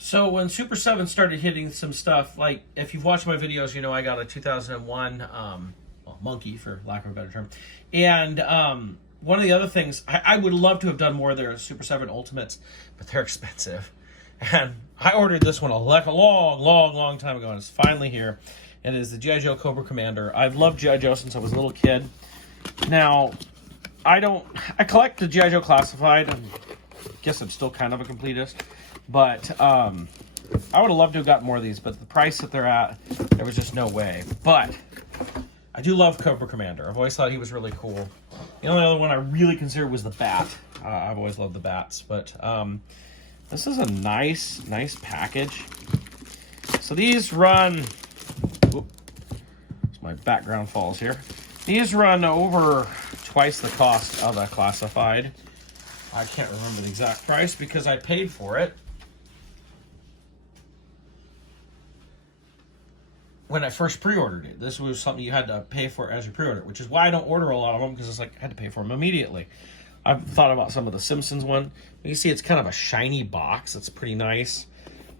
So when Super 7 started hitting some stuff, like if you've watched my videos, you know I got a 2001 monkey, for lack of a better term. And one of the other things, I would love to have done more of their Super 7 Ultimates, but they're expensive. And I ordered this one like a long time ago, and it's finally here. It is the G.I. Joe Cobra Commander. I've loved G.I. Joe since I was a little kid. Now, I collect the G.I. Joe Classified. I guess I'm still kind of a completist. But I would have loved to have gotten more of these, but the price that they're at, there was just no way. But I do love Cobra Commander. I've always thought he was really cool. The only other one I really considered was the Bat. I've always loved the Bats. But this is a nice package. So these run... my background falls here. These run over twice the cost of a Classified. I can't remember the exact price because I paid for it when I first pre-ordered it. This was something you had to pay for as you pre-order, which is why I don't order a lot of them, because it's like I had to pay for them immediately. I've thought about some of the Simpsons one. You can see it's kind of a shiny box. It's pretty nice.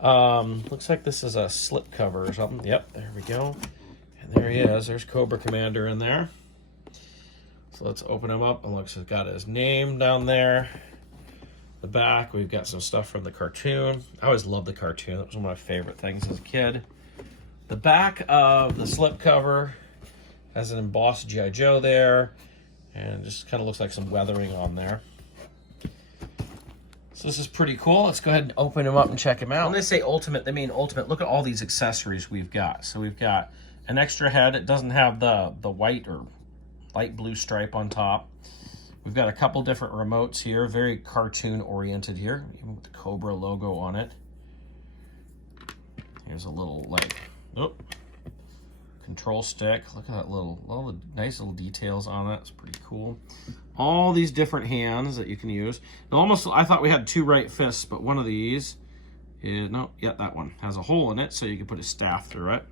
Looks like this is a slip cover or something. Yep, there we go. And there he is. There's Cobra Commander in there. So let's open him up. And looks, it's got his name down there. The back, we've got some stuff from the cartoon. I always loved the cartoon. That was one of my favorite things as a kid. The back of the slip cover has an embossed G.I. Joe there, and just kind of looks like some weathering on there. So this is pretty cool. Let's go ahead and open him up and check him out. When they say ultimate, they mean ultimate. Look at all these accessories we've got. So we've got an extra head. It doesn't have the white or light blue stripe on top. We've got a couple different remotes here, very cartoon oriented here, even with the Cobra logo on it. Here's a little control stick. Look at that all the nice little details on it. It's pretty cool. All these different hands that you can use. I thought we had two right fists, but one of these is, that one has a hole in it, so you can put a staff through it.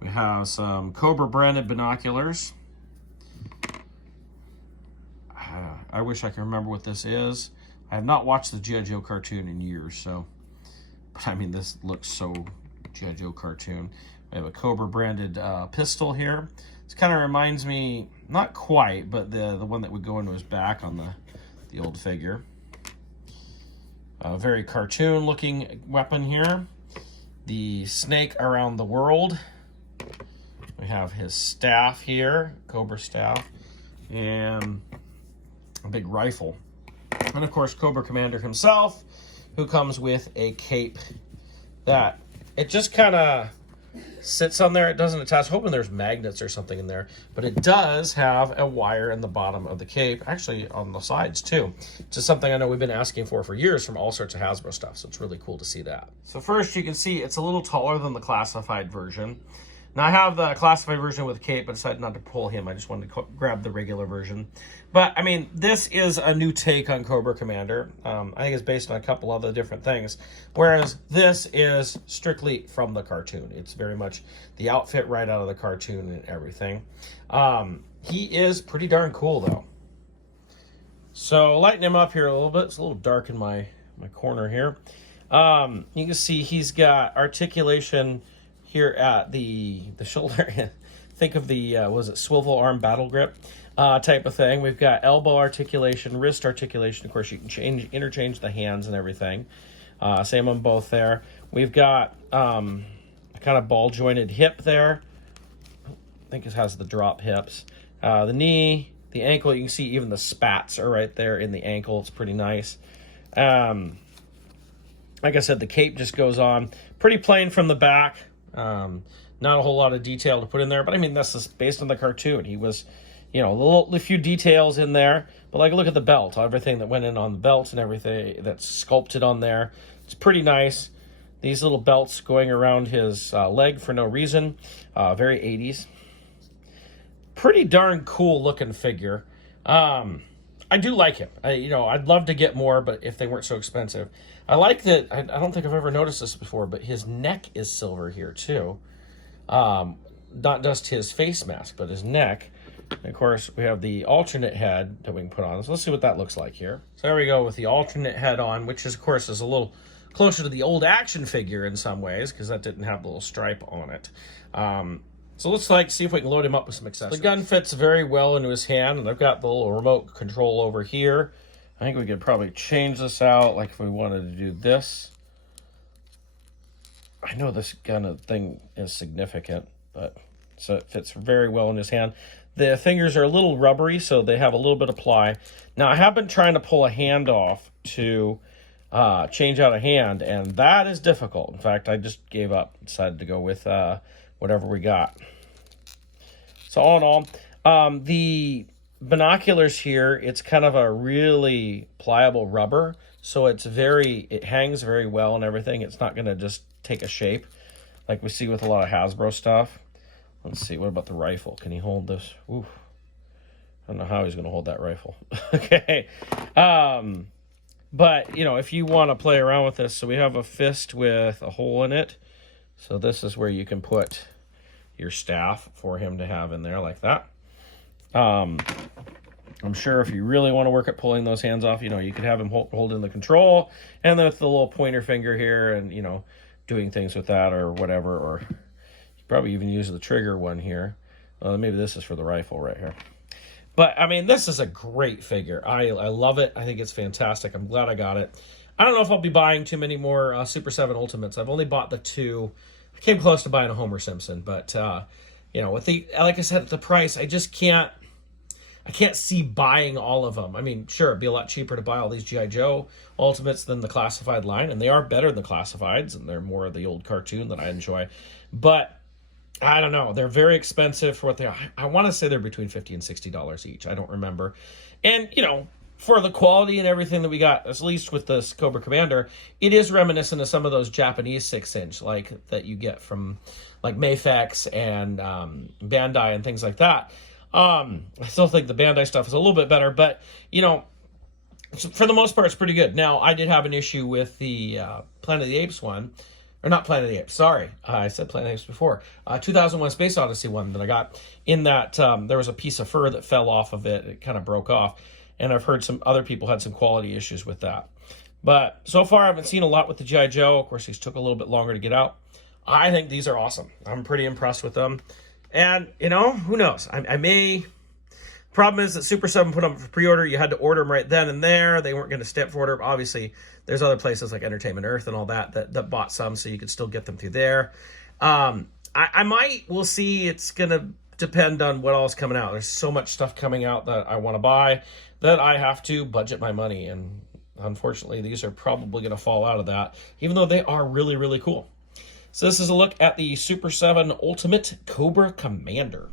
We have some Cobra branded binoculars. I wish I could remember what this is. I have not watched the G.I. Joe cartoon in years, but I mean, this looks so G.I. Joe cartoon. We have a Cobra branded pistol here. This kind of reminds me, not quite, but the one that would go into his back on the old figure. A very cartoon looking weapon here. The snake around the world. We have his staff here, Cobra staff, and a big rifle. And of course, Cobra Commander himself, who comes with a cape that it just kind of sits on there. It doesn't attach. Hoping there's magnets or something in there, but it does have a wire in the bottom of the cape, actually on the sides too. Just something I know we've been asking for years from all sorts of Hasbro stuff, so it's really cool to see that. So first, you can see it's a little taller than the Classified version. Now I have the Classified version with cape, but decided not to pull him. I just wanted to grab the regular version. But I mean, this is a new take on Cobra Commander. I think it's based on a couple other different things, whereas this is strictly from the cartoon. It's very much the outfit right out of the cartoon and everything. He is pretty darn cool though. So lighten him up here a little bit. It's a little dark in my corner here. You can see he's got articulation here at the shoulder. Think of the, was it swivel arm battle grip type of thing. We've got elbow articulation, wrist articulation. Of course, you can interchange the hands and everything. Same on both there. We've got a kind of ball jointed hip there. I think it has the drop hips. The knee, the ankle, you can see even the spats are right there in the ankle. It's pretty nice. Like I said, the cape just goes on. Pretty plain from the back. Not a whole lot of detail to put in there, but I mean, this is based on the cartoon. He was, a few details in there, but like, look at the belt, everything that went in on the belt and everything that's sculpted on there. It's pretty nice. These little belts going around his leg for no reason. Very 80s. Pretty darn cool looking figure. I do like him. I'd love to get more, but if they weren't so expensive. I like that, I don't think I've ever noticed this before, but his neck is silver here too. Not just his face mask, but his neck. And of course, we have the alternate head that we can put on. So let's see what that looks like here. So there we go with the alternate head on, which is, of course, is a little closer to the old action figure in some ways, because that didn't have the little stripe on it. So let's see if we can load him up with some accessories. The gun fits very well into his hand, and I've got the little remote control over here. I think we could probably change this out, like if we wanted to do this. I know this gun thing is significant, but so it fits very well in his hand. The fingers are a little rubbery, so they have a little bit of ply. Now, I have been trying to pull a hand off to change out a hand, and that is difficult. In fact, I just gave up, decided to go with whatever we got. So all in all, the binoculars here, it's kind of a really pliable rubber, so it hangs very well and everything. It's not going to just take a shape like we see with a lot of Hasbro stuff. Let's see, what about the rifle? Can he hold this? Oof. I don't know how he's going to hold that rifle. Okay. But, you know, if you want to play around with this, so we have a fist with a hole in it. So this is where you can put your staff for him to have in there like that. I'm sure if you really want to work at pulling those hands off, you know, you could have him holding the control and then with the little pointer finger here and, you know, doing things with that or whatever. Or you probably even use the trigger one here. Maybe this is for the rifle right here. But, I mean, this is a great figure. I love it. I think it's fantastic. I'm glad I got it. I don't know if I'll be buying too many more Super 7 Ultimates. I've only bought the 2. I came close to buying a Homer Simpson, but, you know, with the, like I said, at the price, I just can't see buying all of them. I mean, sure, it'd be a lot cheaper to buy all these G.I. Joe Ultimates than the Classified line, and they are better than the Classifieds, and they're more of the old cartoon that I enjoy. But I don't know. They're very expensive for what they are. I want to say they're between $50 and $60 each. I don't remember. And, you know, for the quality and everything that we got, at least with this Cobra Commander, it is reminiscent of some of those Japanese 6-inch like that you get from like Mafex and Bandai and things like that. I still think the Bandai stuff is a little bit better, but, you know, for the most part, it's pretty good. Now, I did have an issue with the Planet of the Apes one. Or not Planet of the Apes, sorry. I said Planet of the Apes before. 2001 Space Odyssey one that I got. In that, there was a piece of fur that fell off of it. It kind of broke off. And I've heard some other people had some quality issues with that. But so far, I haven't seen a lot with the G.I. Joe. Of course, these took a little bit longer to get out. I think these are awesome. I'm pretty impressed with them. And, you know, who knows? I may... Problem is that Super 7 put them for pre-order. You had to order them right then and there. They weren't going to stamp for order. Obviously, there's other places like Entertainment Earth and all that bought some, so you could still get them through there. We'll see. It's going to depend on what all is coming out. There's so much stuff coming out that I want to buy that I have to budget my money. And unfortunately, these are probably going to fall out of that, even though they are really, really cool. So this is a look at the Super 7 Ultimate Cobra Commander.